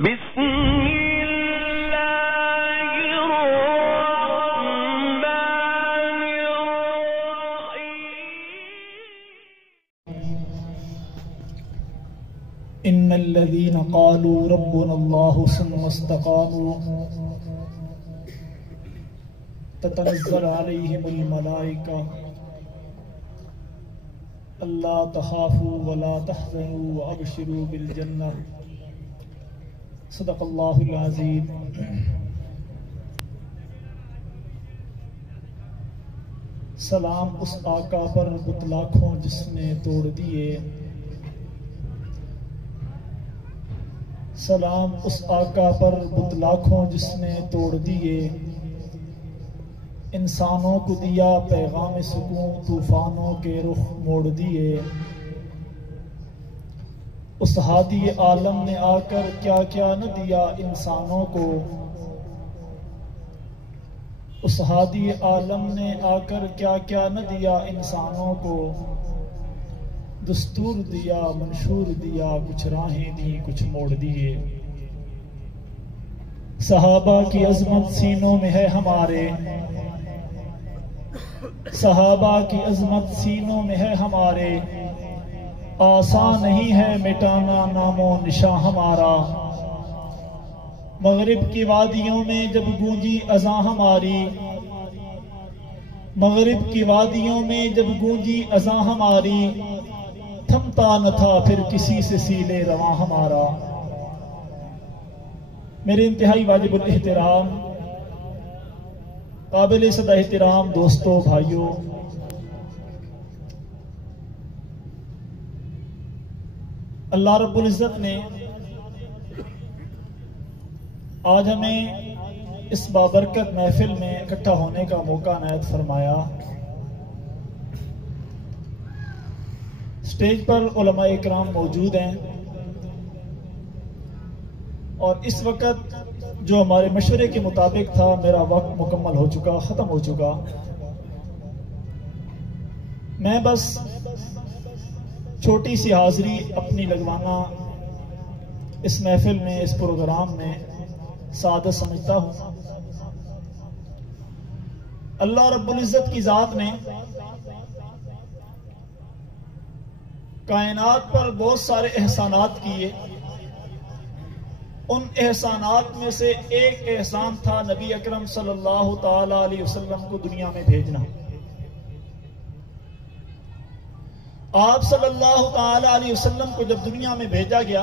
इन्नल्लज़ीना क़ालू रब्बुनल्लाहु सुम्मा इस्तक़ामू ततनज़्ज़लु अलैहिमुल मलाइका अल्ला तख़ाफ़ू वला तहज़नू वअबशिरू बिल जन्नह। सदक़ल्लाहुल अज़ीम। सलाम उस आका पर बुतलाखों जिसने तोड़ दिए, सलाम उस आका पर बुतलाखों जिसने तोड़ दिए। इंसानों को दिया पैगाम सुकून, तूफानों के रुख मोड़ दिए। उस हादी आलम ने आकर क्या क्या न दिया इंसानों को। उस हादी आलम ने आकर क्या क्या न दिया इंसानों को। दस्तूर दिया, मंशूर दिया, कुछ राहें दी, कुछ मोड़ दिए। सहाबा की अजमत सीनों में है हमारे, सहाबा की अजमत सीनों में है हमारे। आसान नहीं है मिटाना नामो निशा हमारा। मगरिब की वादियों में जब गूंजी अज़ां हमारी, मगरिब की वादियों में जब गूंजी अज़ां हमारी। थमता न था फिर किसी से सीले रवां हमारा। मेरे इंतहाई वाजिबुल एहतराम, काबिल सदा एहतराम दोस्तों, भाइयों, अल्लाह रब्बुल इज़्ज़त ने आज हमें इस बाबरकत महफिल में इकट्ठा होने का मौका इनायत फरमाया। स्टेज पर उलमाए इकराम मौजूद हैं और इस वक्त जो हमारे मशवरे के मुताबिक था, मेरा वक्त मुकम्मल हो चुका, ख़त्म हो चुका। मैं बस छोटी सी हाज़री अपनी लगवाना इस महफिल में, इस प्रोग्राम में सादत समझता हूँ। अल्लाह रब्बुल इज़्ज़त की ज़ात ने कायनात पर बहुत सारे एहसानात किए। उन एहसानात में से एक एहसान था नबी अकरम सल्लल्लाहु ताला अलैहि वसल्लम को दुनिया में भेजना। आप सल्लल्लाहु ताला अलैहि वसल्लम को जब दुनिया में भेजा गया,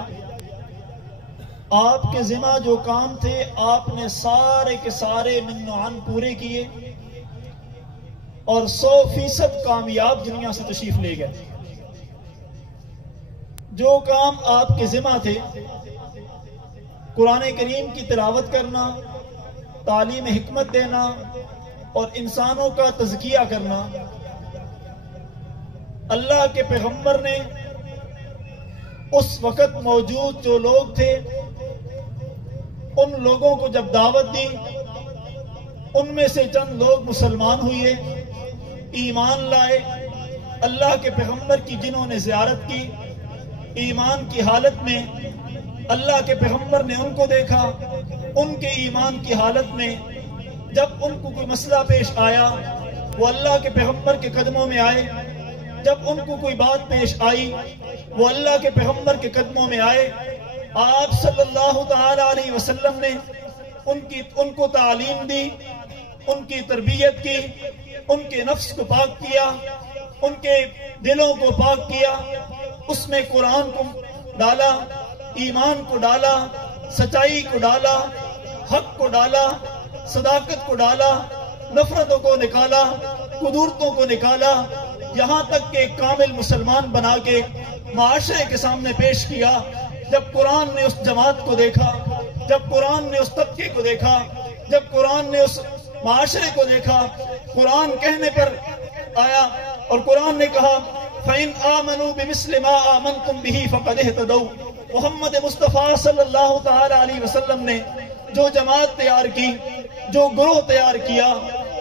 आपके जिम्मा जो काम थे आपने सारे के सारे मिन्नान पूरे किए और 100% कामयाब दुनिया से तशरीफ ले गए। जो काम आपके जिम्मा थे, कुरान करीम की तिलावत करना, तालीम हिकमत देना और इंसानों का तज़किया करना, अल्लाह के पैगंबर ने उस वक़्त मौजूद जो लोग थे उन लोगों को जब दावत दी, उनमें से चंद लोग मुसलमान हुए, ईमान लाए। अल्लाह के पैगंबर की जिन्होंने ज़ियारत की, ईमान की हालत में अल्लाह के पैगंबर ने उनको देखा। उनके ईमान की हालत में जब उनको कोई मसला पेश आया, वो अल्लाह के पैगंबर के कदमों में आए। जब उनको कोई बात पेश आई, वो अल्लाह के पैगंबर के कदमों में आए। आप सल्लल्लाहु ताला अलैहि वसल्लम ने उनको तालीम दी, उनकी तरबियत की, उनके नफ्स को पाक किया, उनके दिलों को पाक किया। उसमें कुरान को डाला, ईमान को डाला, सच्चाई को डाला, हक को डाला, सदाकत को डाला, नफरतों को निकाला, कुदूरतों को निकाला, यहाँ तक के कामिल मुसलमान बना के माशरे के सामने पेश किया। जब कुरान ने उस जमात को देखा, जब कुरान ने उस तबके को देखा, जब कुरान ने उस माशरे को देखा, कुरान कहने पर आया और कुरान ने कहा फ़इन आमनू बिमिस्लि मा आमनतुम बिही फ़क़द इहतदौ। मोहम्मद मुस्तफ़ा सल्लल्लाहु ताला अलैहि वसल्लम ने जो जमात तैयार की, जो गुरोह तैयार किया,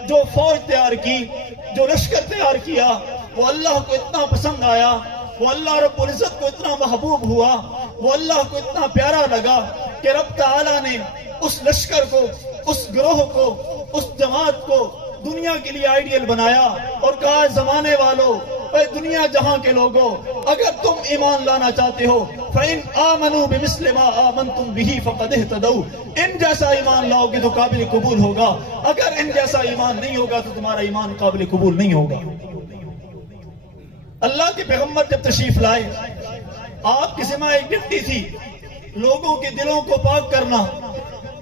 जो फौज तैयार की, जो लश्कर तैयार किया, वो अल्लाह को इतना पसंद आया, वो अल्लाह रब्बुल इज़्ज़त को इतना महबूब हुआ वो अल्लाह को इतना प्यारा लगा कि रब ताला ने उस लश्कर को, उस ग्रोह को, उस जमात को दुनिया के लिए आइडियल बनाया और कहा, जमाने वालों, दुनिया जहां के लोगों, अगर तुम ईमान लाना चाहते हो, फ़इन आमनू बिमिस्लि मा आमनतुम बिही फ़क़द इह्तदौ, इन जैसा ईमान लाओगे तो काबिल कबूल होगा, अगर इन जैसा ईमान नहीं होगा तो तुम्हारा ईमान काबिल कबूल नहीं होगा। अल्लाह के पैगंबर जब तशरीफ लाए, आपकी जिम्मा एक ड्यूटी थी, लोगों के दिलों को पाक करना।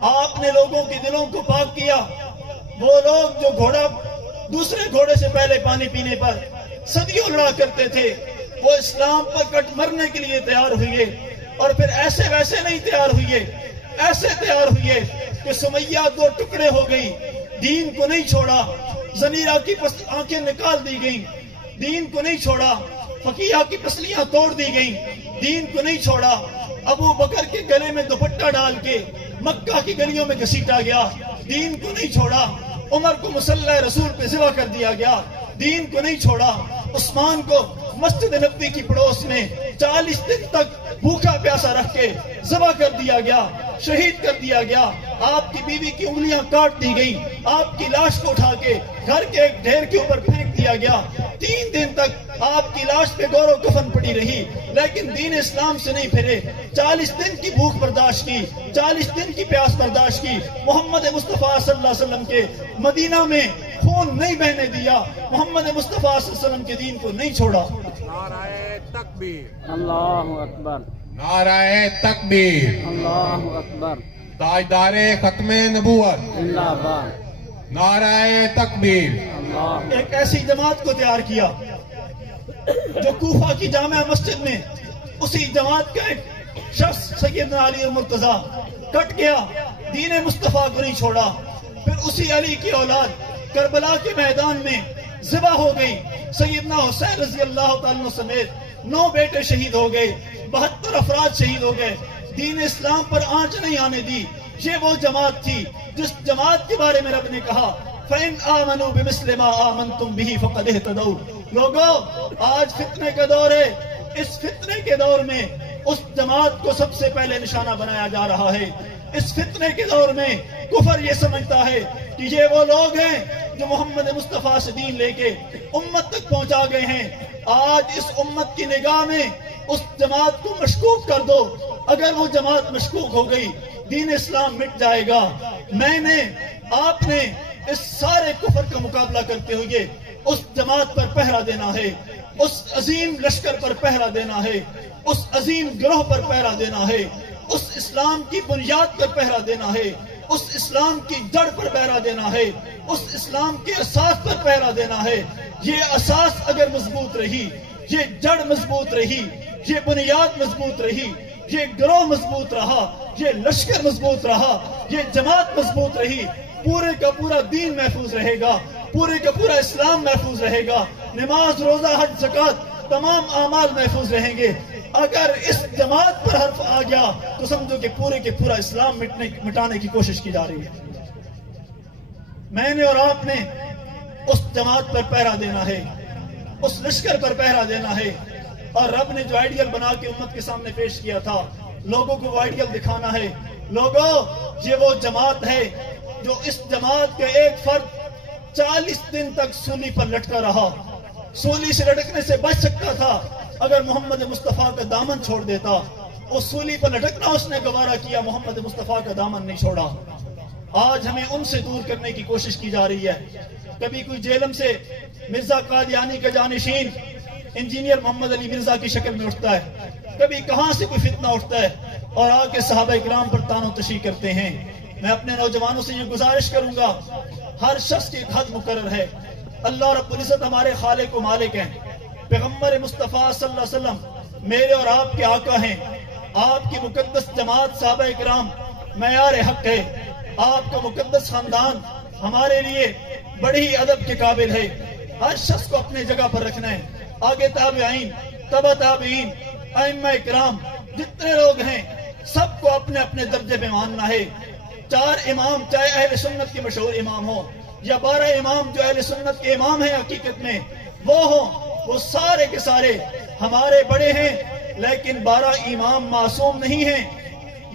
आपने लोगों के दिलों को पाक किया। वो लोग जो घोड़ा दूसरे घोड़े से पहले पानी पीने पर सदियों लड़ा करते थे, वो इस्लाम पर कट मरने के लिए तैयार हुए और फिर ऐसे वैसे नहीं तैयार हुए, ऐसे तैयार हुए कि सुमैया दो टुकड़े हो गई, दीन को नहीं छोड़ा, जमीरा की आंखें निकाल दी गई, दीन को नहीं छोड़ा, फकीहा की पसलियां तोड़ दी गई, दीन को नहीं छोड़ा, अबू बकर के गले में दुपट्टा डाल के मक्का की गलियों में घसीटा गया, दीन को नहीं छोड़ा, उमर को मुसल्ला रसूल पे ज़िबा कर दिया गया, दीन को नहीं छोड़ा, उस्मान को मस्जिद नबी की पड़ोस में 40 दिन तक भूखा प्यासा रख के ज़िबा कर दिया गया, शहीद कर दिया गया, आपकी बीवी की उंगलियां काट दी गई, आपकी लाश को उठा के घर के एक ढेर के ऊपर फेंक दिया गया, 3 दिन तक आपकी लाश पे गौरव कफन पड़ी रही, लेकिन दीन इस्लाम से नहीं फिरे। 40 दिन की भूख बर्दाश्त की, 40 दिन की प्यास बर्दाश्त की, मोहम्मद मुस्तफा सल्लल्लाहु अलैहि वसल्लम के मदीना में खून नहीं बहने दिया, मोहम्मद मुस्तफा सल्लल्लाहु अलैहि वसल्लम के दीन को नहीं छोड़ा। नाराए तकबीर, अल्लाहु अकबर, नाराए तकबीर, अल्लाहु अकबर, ताजदारे खत्मे नबूवत, जिंदाबाद, नाराए तकबीर। अल्लाह। एक ऐसी जमात को तैयार किया जो कूफा की जामिया मस्जिद में उसी जमात का एक शख्स सैयदना अली मुर्तजा कट गया, दीन मुस्तफा को नहीं छोड़ा, फिर उसी अली की औलाद करबला के मैदान में ज़िबा हो गई, सैयदना हुसैन रज़ी अल्लाह तआला अन्हु समेत 9 बेटे शहीद हो गए, 72 अफराद शहीद हो गए, दीन इस्लाम पर आंच नहीं आने दी। ये वो जमात थी जिस जमात के बारे में रब ने कहा, फ़इन आमनू बिमिस्लि मा आमनतुम बिही फ़क़द इह्तदौ। लोगों, आज फितने का दौर है, इस फितने के दौर में उस जमात को सबसे पहले निशाना बनाया जा रहा है। इस फितने के दौर में कुफर ये समझता है कि ये वो लोग हैं जो मोहम्मद मुस्तफा से दीन लेके उम्मत तक पहुंचा गए हैं। आज इस उम्मत की निगाह में उस जमात को मशकूक कर दो, अगर वो जमात मशकूक हो गई दीन इस्लाम मिट जाएगा। मैंने, आपने इस सारे कुफर का मुकाबला करते हुए उस जमात पर पहरा देना है, उस अजीम लश्कर पर पहरा देना है, उस अजीम गिरोह पर पहरा देना है, उस इस्लाम की बुनियाद पर पहरा देना है, उस इस्लाम की जड़ पर पहरा देना है, उस इस्लाम के असास पर पहरा देना है। ये असास अगर मजबूत रही, ये जड़ मजबूत रही, ये बुनियाद मजबूत रही, ये गिरोह मजबूत रहा, ये लश्कर मजबूत रहा, ये जमात मजबूत रही, पूरे का पूरा दीन महफूज रहेगा, पूरे का पूरा इस्लाम महफूज रहेगा, नमाज, रोजा, हज, ज़कात तमाम आमाल महफूज रहेंगे। अगर इस जमात पर हर्फ आ गया तो समझो कि पूरे के पूरा इस्लाम मिटाने की कोशिश की जा रही है। मैंने और आपने उस जमात पर पहरा देना है, उस लश्कर पर पहरा देना है, और रब ने जो आइडियल बना के उम्मत के सामने पेश किया था, लोगों को वो आइडियल दिखाना है। लोगों, ये वो जमात है जो इस जमात के एक फर्द 40 दिन तक सूली पर लटका रहा। सूली से लटकने से बच सकता था अगर मोहम्मद मुस्तफा का दामन छोड़ देता। उस सूली पर लटकना उसने गवारा किया, मोहम्मद मुस्तफा का दामन नहीं छोड़ा। आज हमें उनसे दूर करने की कोशिश की जा रही है। कभी कोई जेलम से मिर्जा कादियानी का जानिशीन इंजीनियर मोहम्मद अली मिर्जा की शक्ल में उठता है, कभी कहां से कोई फितना उठता है और आके सहाबा इकराम पर तानो तशी करते हैं। मैं अपने नौजवानों से ये गुजारिश करूंगा, हर शख्स की एक हद मुकर्रर है। अल्लाह रब्बुल इज्जत हमारे खालिक व मालिक हैं। पैगम्बर मुस्तफा सल्लल्लाहु अलैहि वसल्लम मेरे और आपके आका हैं। आपकी मुकद्दस जमात सहाबा इकराम मयार हक है। आपका मुकद्दस खानदान हमारे लिए बड़ी अदब के काबिल है। हर शख्स को अपने जगह पर रखना है। आगे ताबईन, तबा ताबईन, अइम्मा इकराम जितने लोग हैं सबको अपने अपने दर्जे पे मानना है। 4 इमाम, चाहे अहले सुन्नत के मशहूर इमाम हो या 12 इमाम जो अहले सुन्नत के इमाम हैं हकीकत में वो हो, वो सारे के सारे हमारे बड़े हैं, लेकिन 12 इमाम मासूम नहीं हैं।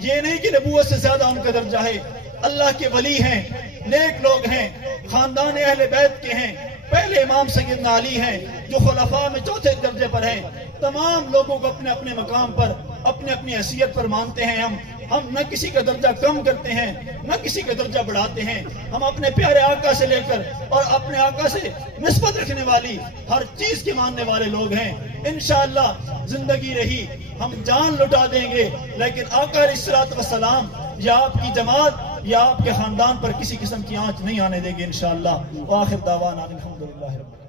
ये नहीं कि नबूवत से ज्यादा उनका दर्जा है। अल्लाह के वली हैं, नेक लोग हैं, खानदान अहले बैत के हैं। पहले इमाम सैयदना अली हैं जो खुलफा में चौथे दर्जे पर हैं। तमाम लोगों को अपने अपने मकाम पर, अपनी अपनी हैसियत पर मानते हैं। हम न किसी का दर्जा कम करते हैं, न किसी का दर्जा बढ़ाते हैं। हम अपने प्यारे आका से लेकर और अपने आका से निस्बत रखने वाली हर चीज के मानने वाले लोग हैं। इंशाअल्लाह जिंदगी रही हम जान लुटा देंगे, लेकिन आका अलैहिस्सलातु वस्सलाम या आपकी जमात या आपके खानदान पर किसी किस्म की आंच नहीं आने देंगे इंशाअल्लाह। व आखिर दावाना अल्हम्दुलिल्लाह।